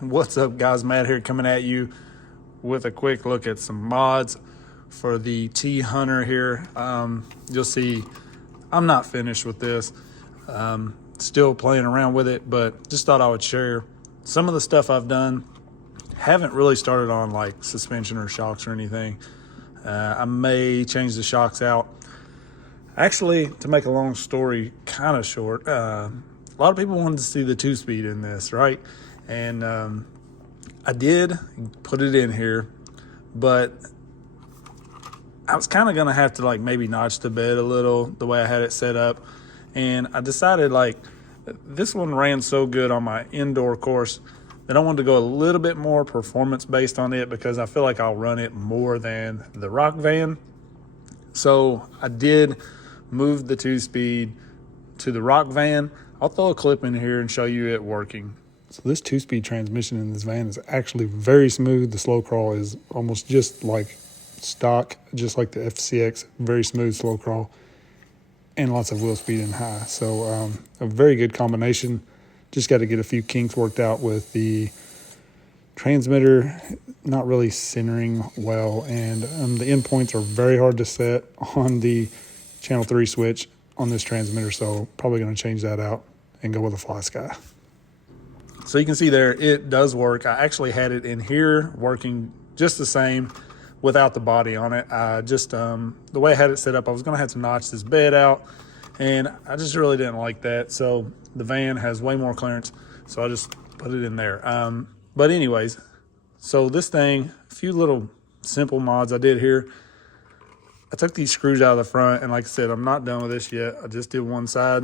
What's up, guys? Matt here, coming at you with a quick look at some mods for the T-Hunter here. You'll see I'm not finished with this. Still playing around with it, but just thought I would share some of the stuff I've done. Haven't really started on like suspension or shocks or anything. I may change the shocks out. Actually, to make a long story kind of short, a lot of people wanted to see the 2-speed in this, right? And I did put it in here, but I was kind of going to have to like maybe notch the bed a little the way I had it set up. And I decided like this one ran so good on my indoor course that I wanted to go a little bit more performance based on it, because I feel like I'll run it more than the rock van. So I did move the 2-speed to the rock van. I'll throw a clip in here and show you it working. So this 2-speed transmission in this van is actually very smooth. The slow crawl is almost just like stock, just like the FCX, very smooth slow crawl, and lots of wheel speed and high. So a very good combination. Just got to get a few kinks worked out with the transmitter, not really centering well, and the endpoints are very hard to set on the channel 3 switch on this transmitter, so probably going to change that out and go with a Fly Sky. So you can see there, it does work. I actually had it in here working just the same without the body on it. I just, the way I had it set up, I was going to have to notch this bed out, and I just really didn't like that. So the van has way more clearance, so I just put it in there. But anyways, so this thing, a few little simple mods I did here. I took these screws out of the front, and like I said, I'm not done with this yet. I just did one side,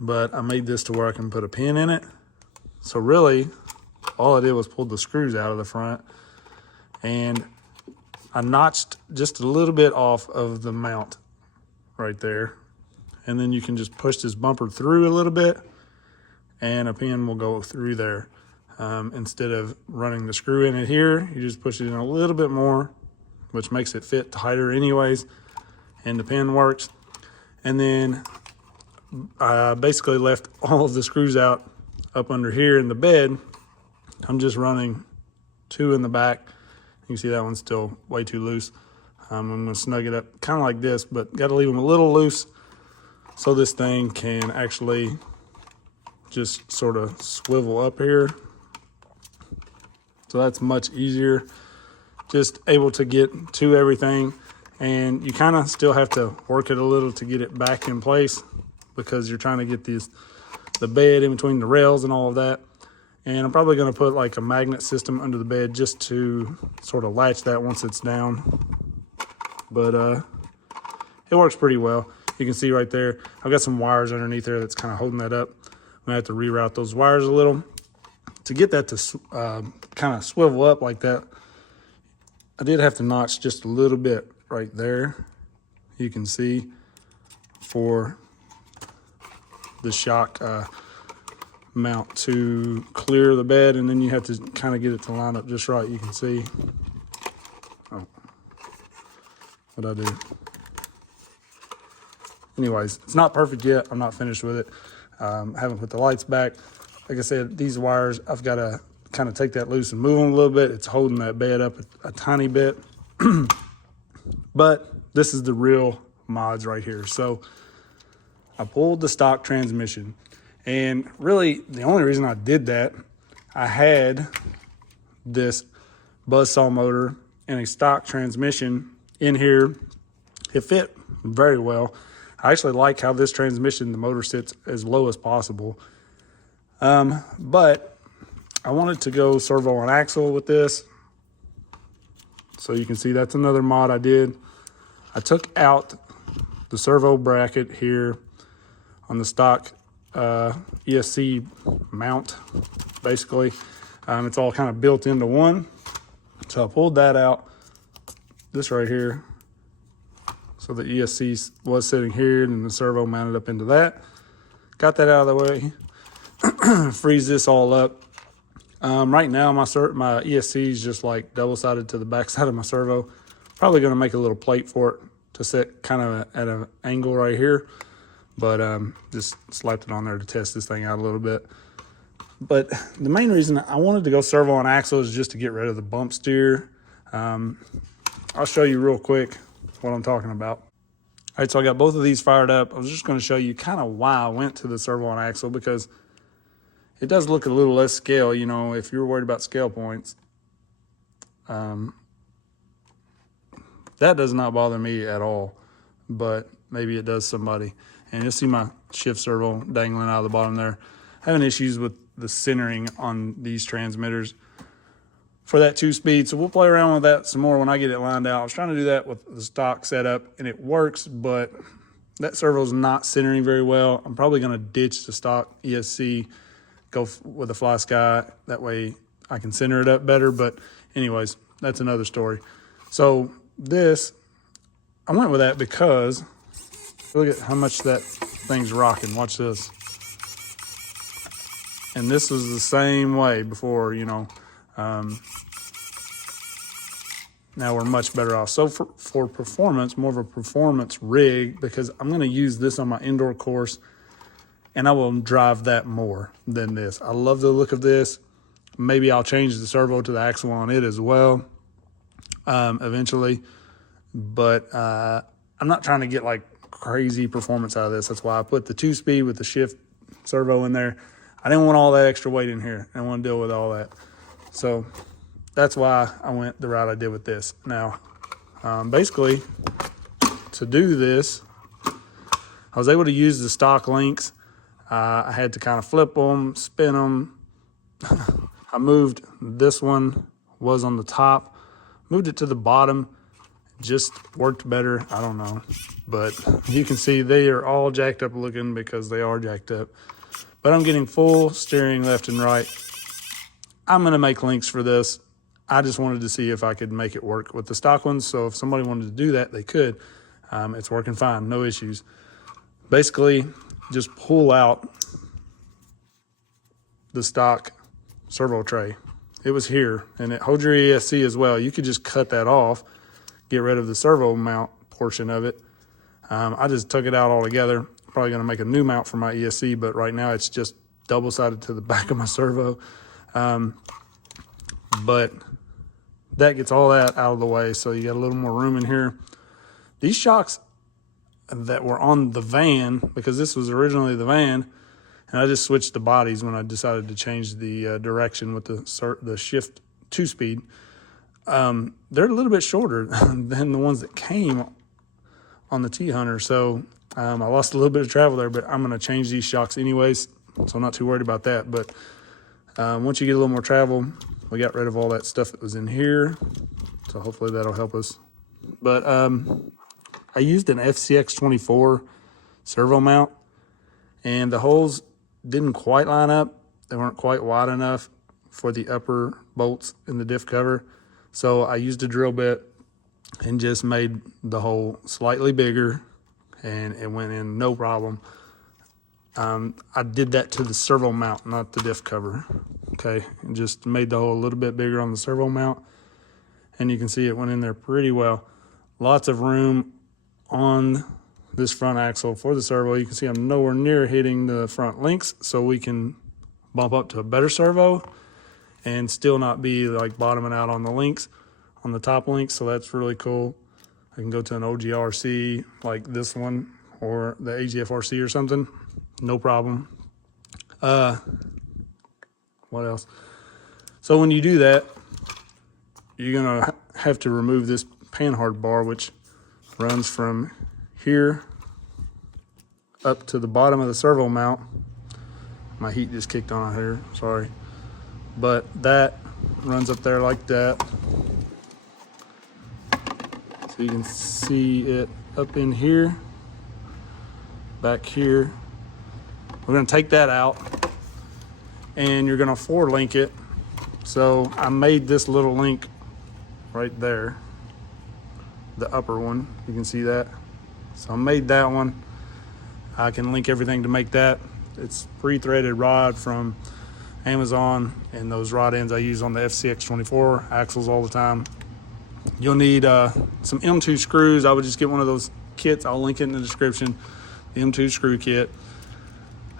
but I made this to where I can put a pin in it. So really, all I did was pull the screws out of the front, and I notched just a little bit off of the mount right there. And then you can just push this bumper through a little bit, and a pin will go through there. Instead of running the screw in it here, you just push it in a little bit more, which makes it fit tighter anyways, and the pin works. And then I basically left all of the screws out up under here in the bed. I'm just running 2 in the back. You can see that one's still way too loose. I'm gonna snug it up kind of like this, but gotta leave them a little loose so this thing can actually just sort of swivel up here. So that's much easier. Just able to get to everything, and you kind of still have to work it a little to get it back in place, because you're trying to get the bed in between the rails and all of that. And I'm probably going to put like a magnet system under the bed just to sort of latch that once it's down. But it works pretty well. You can see right there, I've got some wires underneath there that's kind of holding that up. I'm gonna have to reroute those wires a little to get that to kind of swivel up like that. I did have to notch just a little bit right there, you can see, for the shock mount to clear the bed, and then you have to kind of get it to line up just right. You can see. Oh, what'd I do? Anyways, it's not perfect yet. I'm not finished with it. Haven't put the lights back. Like I said, these wires, I've got to kind of take that loose and move them a little bit. It's holding that bed up a tiny bit. But this is the real mods right here. So I pulled the stock transmission, and really the only reason I did that, I had this buzzsaw motor and a stock transmission in here. It fit very well. I actually like how this transmission, the motor sits as low as possible. But I wanted to go servo on axle with this. So you can see that's another mod I did. I took out the servo bracket here on the stock ESC mount, basically. It's all kind of built into one. So I pulled that out, this right here. So the ESC was sitting here, and the servo mounted up into that. Got that out of the way. Freeze this all up. Right now my ESC is just like double-sided to the back side of my servo. Probably going to make a little plate for it to sit kind of at an angle right here. But just slapped it on there to test this thing out a little bit. But the main reason I wanted to go servo on axles is just to get rid of the bump steer. I'll show you real quick what I'm talking about. All right, so I got both of these fired up. I was just going to show you kind of why I went to the servo on axle, because it does look a little less scale, you know, if you're worried about scale points. That does not bother me at all, but maybe it does somebody. And you'll see my shift servo dangling out of the bottom there. Having issues with the centering on these transmitters for that 2-speed. So we'll play around with that some more when I get it lined out. I was trying to do that with the stock setup and it works, but that servo's not centering very well. I'm probably gonna ditch the stock ESC, go with a Fly Sky. That way I can center it up better. But anyways, that's another story. So this, I went with that because look at how much that thing's rocking. Watch this. And this was the same way before, you know. Now we're much better off. So for performance, more of a performance rig, because I'm gonna use this on my indoor course and I will drive that more than this. I love the look of this. Maybe I'll change the servo to the axle on it as well eventually. But I'm not trying to get like crazy performance out of this. That's why I put the 2-speed with the shift servo in there. I didn't want all that extra weight in here. I didn't want to deal with all that. So that's why I went the route I did with this. Now, basically, to do this, I was able to use the stock links. I had to kind of flip them, spin them. I moved this one, was on the top, moved it to the bottom, just worked better. I don't know. But you can see they are all jacked up looking because they are jacked up. But I'm getting full steering left and right. I'm gonna make links for this. I just wanted to see if I could make it work with the stock ones. So if somebody wanted to do that, they could. It's working fine, no issues. Basically, just pull out the stock servo tray. It was here, and it holds your ESC as well. You could just cut that off, get rid of the servo mount portion of it. I just took it out altogether. Probably gonna make a new mount for my ESC, but right now it's just double-sided to the back of my servo. But that gets all that out of the way, so you got a little more room in here. These shocks that were on the van, because this was originally the van, and I just switched the bodies when I decided to change the direction with the shift 2-speed. They're a little bit shorter than the ones that came on the T-Hunter, so I lost a little bit of travel there, but I'm going to change these shocks anyways, so I'm not too worried about that. But once you get a little more travel, we got rid of all that stuff that was in here, so hopefully that'll help us. But I used an FCX24 servo mount, and the holes didn't quite line up. They weren't quite wide enough for the upper bolts in the diff cover, so I used a drill bit and just made the hole slightly bigger, and it went in no problem. I did that to the servo mount, not the diff cover. Okay, and just made the hole a little bit bigger on the servo mount, and you can see it went in there pretty well. Lots of room on this front axle for the servo. You can see I'm nowhere near hitting the front links, so we can bump up to a better servo and still not be like bottoming out on the links, on the top links, so that's really cool. I can go to an OGRC like this one or the AGFRC or something, no problem. What else? So when you do that, you're gonna have to remove this panhard bar, which runs from here up to the bottom of the servo mount. My heat just kicked on here, sorry. But that runs up there like that. So you can see it up in here, back here. We're gonna take that out and you're gonna 4-link it. So I made this little link right there, the upper one, you can see that. So I made that one. I can link everything to make that. It's pre-threaded rod from Amazon, and those rod ends I use on the FCX24 axles all the time. You'll need some M2 screws. I would just get one of those kits. I'll link it in the description. The M2 screw kit.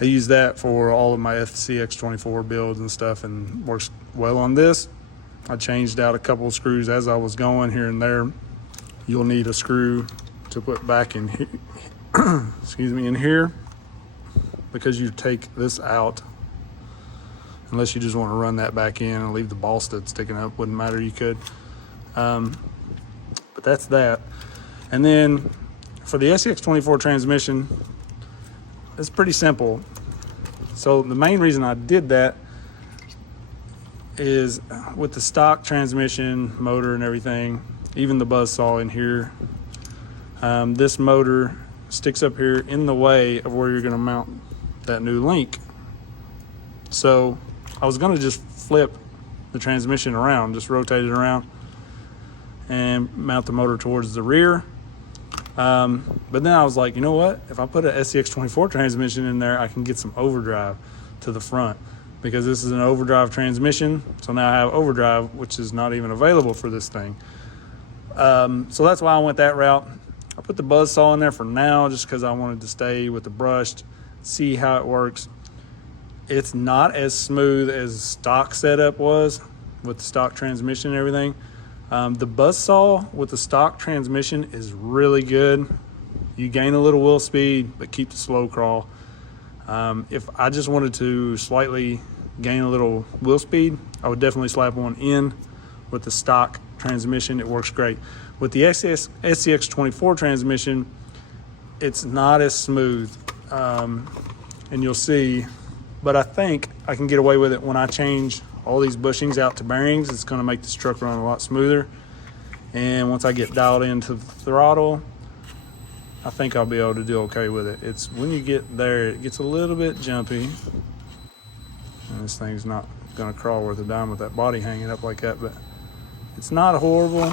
I use that for all of my FCX24 builds and stuff, and works well on this. I changed out a couple of screws as I was going here and there. You'll need a screw to put back in here, excuse me, in here, because you take this out. Unless you just want to run that back in and leave the ball stud sticking up, wouldn't matter, you could. But that's that. And then for the SCX24 transmission, it's pretty simple. So the main reason I did that is with the stock transmission, motor and everything, even the buzzsaw in here, this motor sticks up here in the way of where you're gonna mount that new link. So I was gonna just flip the transmission around, just rotate it around and mount the motor towards the rear. But then I was like, you know what? If I put an SCX24 transmission in there, I can get some overdrive to the front, because this is an overdrive transmission. So now I have overdrive, which is not even available for this thing. So that's why I went that route. I put the buzzsaw in there for now, just because I wanted to stay with the brushed, see how it works. It's not as smooth as stock setup was with the stock transmission and everything. The buzzsaw with the stock transmission is really good. You gain a little wheel speed, but keep the slow crawl. If I just wanted to slightly gain a little wheel speed, I would definitely slap one in with the stock transmission. It works great. With the SCX24 transmission, it's not as smooth, and you'll see, but I think I can get away with it when I change all these bushings out to bearings. It's going to make this truck run a lot smoother. And once I get dialed into the throttle, I think I'll be able to do okay with it. It's when you get there, it gets a little bit jumpy. And this thing's not going to crawl worth a dime with that body hanging up like that, but it's not horrible.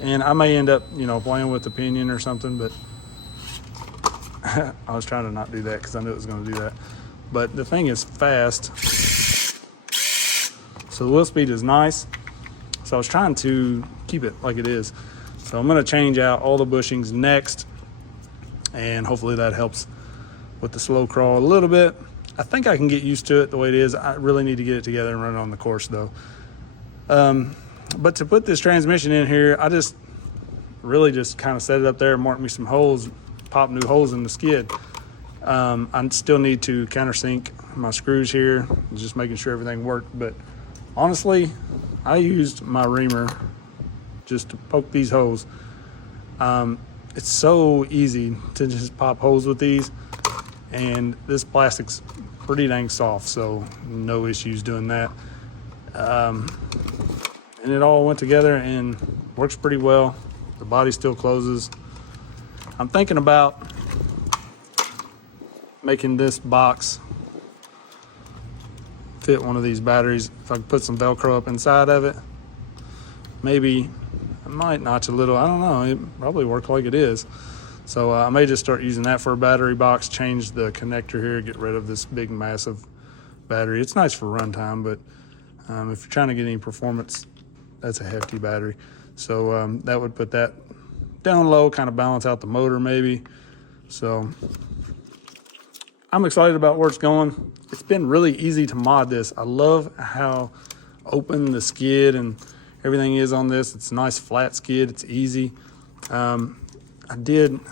And I may end up, playing with the pinion or something, but I was trying to not do that because I knew it was going to do that. But the thing is fast, so the wheel speed is nice. So I was trying to keep it like it is. So I'm going to change out all the bushings next, and hopefully that helps with the slow crawl a little bit. I think I can get used to it the way it is. I really need to get it together and run it on the course though. But to put this transmission in here, I just really just kind of set it up there and marked me some holes, pop new holes in the skid. I still need to countersink my screws here, just making sure everything worked. But honestly, I used my reamer just to poke these holes. It's so easy to just pop holes with these, and this plastic's pretty dang soft, so no issues doing that. And it all went together and works pretty well. The body still closes. I'm thinking about making this box fit one of these batteries. If I could put some Velcro up inside of it, maybe I might notch a little. I don't know. It probably work like it is. So I may just start using that for a battery box, change the connector here, get rid of this big massive battery. It's nice for runtime, but if you're trying to get any performance, that's a hefty battery. So that would put that down low, kind of balance out the motor maybe. So I'm excited about where it's going. It's been really easy to mod this. I love how open the skid and everything is on this. It's a nice flat skid. It's easy. I don't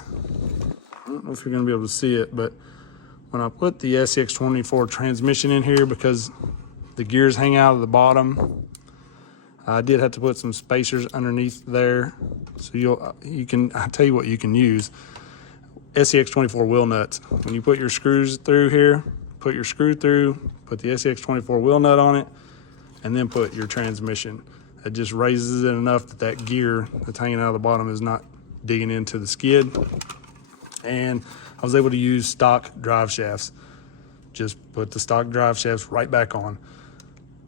know if you're going to be able to see it, but when I put the SCX24 transmission in here, because the gears hang out of the bottom, I did have to put some spacers underneath there. So I'll tell you what you can use. SCX24 wheel nuts. When you put your screws through here, put your screw through, put the SCX24 wheel nut on it, and then put your transmission. It just raises it enough that that gear that's hanging out of the bottom is not digging into the skid. And I was able to use stock drive shafts. Just put the stock drive shafts right back on.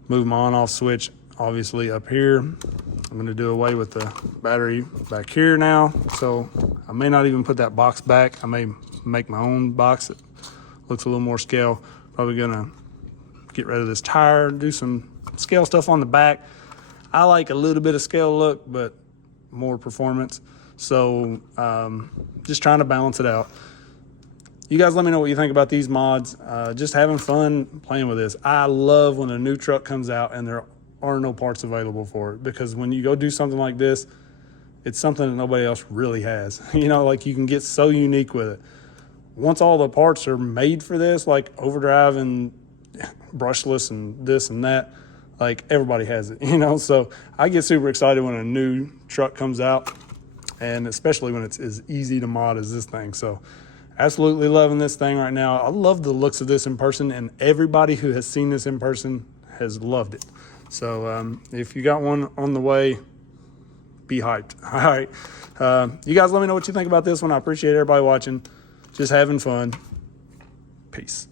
Move my on-off switch obviously up here. I'm going to do away with the battery back here now. So I may not even put that box back. I may make my own box that looks a little more scale. Probably going to get rid of this tire, do some scale stuff on the back. I like a little bit of scale look, but more performance. So just trying to balance it out. You guys let me know what you think about these mods. Just having fun playing with this. I love when a new truck comes out and there are no parts available for it, because when you go do something like this, it's something that nobody else really has. You know, like you can get so unique with it. Once all the parts are made for this, like overdrive and brushless and this and that, like everybody has it, you know? So I get super excited when a new truck comes out, and especially when it's as easy to mod as this thing. So absolutely loving this thing right now. I love the looks of this in person, and everybody who has seen this in person has loved it. So if you got one on the way, be hyped. All right. You guys let me know what you think about this one. I appreciate everybody watching. Just having fun. Peace.